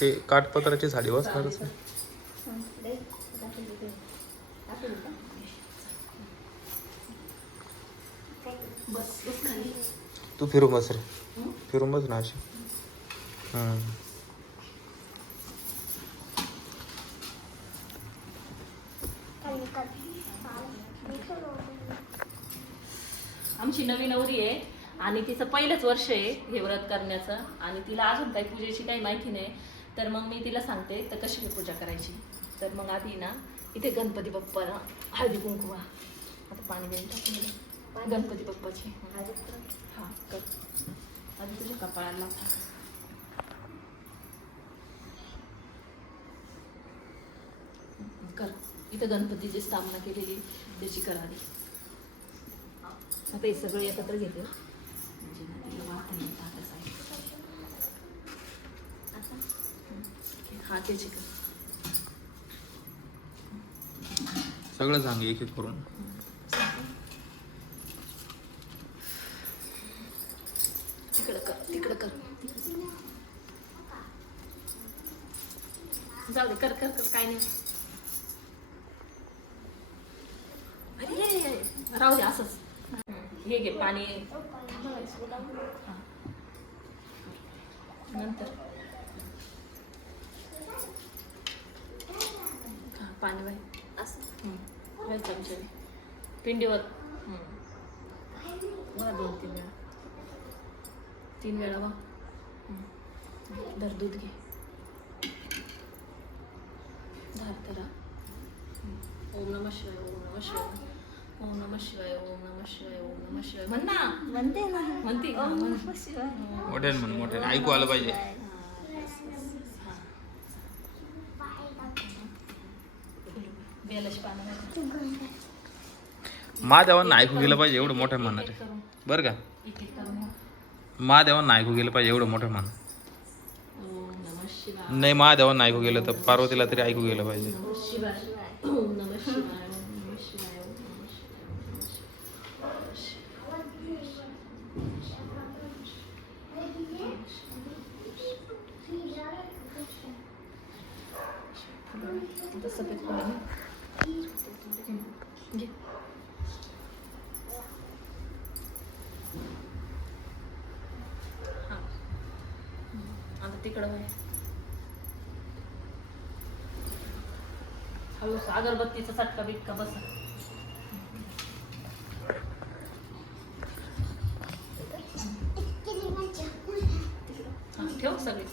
ते काठपत्राची झाडी वाचणारच नाही. तू फिरून बस रे, फिरून बस ना अशी. आमची नवी नवरी आहे आणि तिचं पहिलंच वर्ष आहे हे व्रत करण्याचं आणि तिला अजून काही पूजेची काही माहिती नाही. तर मग मी तिला सांगते तर कशी पूजा करायची. तर मग आधी ना इथे गणपती बाप्पाला हळदी कुंकू, आता पाणी देऊन टाकून गणपती बाप्पाची हां कर आधी तुझ्या कपाळाला कर. इथं गणपतीची स्थापना केलेली त्याची कर आधी. आता हे सगळे एकत्र घेते म्हणजे तिला वाहता येईल पाहतच आहे. हा त्याची कर सगळं सांग एक एक करून. तिकडं कर, तिकडं कर. जाऊ दे, कर कर कर काय नाही. अरे राहू दे असंच. हे घे पाणी नंतर पाणी बाई असं चमच्याने पिंडीवर बघा 2-3 वेळा 3 वेळा बघ. धर दूध घे धर धरा. ओम नमः शिवाय ओम नमः शिवाय ओम नमः शिवाय ओम नमः शिवाय ओम नमः शिवाय म्हण ना. म्हणते ना, म्हणते ओम नमः शिवाय. मोठ्याने म्हण, मोठ्याने ऐकू आलं पाहिजे. बेलाची पानं महादेवांना ऐकू गेलं पाहिजे एवढं मोठ्या म्हणणार आहे बरं का. महादेवांना ऐकू गेलं पाहिजे एवढं मोठं म्हण. ओम नमः शिवाय. नाही महादेवांना ऐकू गेलं तर पार्वतीला तरी ऐकू गेलं पाहिजे. ओम नमः शिवाय ओम नमः शिवाय ओम नमः शिवाय ओम नमः शिवाय. सफेद पाणी घे. हां आता तिकडं होय. हळू अगरबत्तीचा चटका बिटका बसा. हां ठेव सगळे.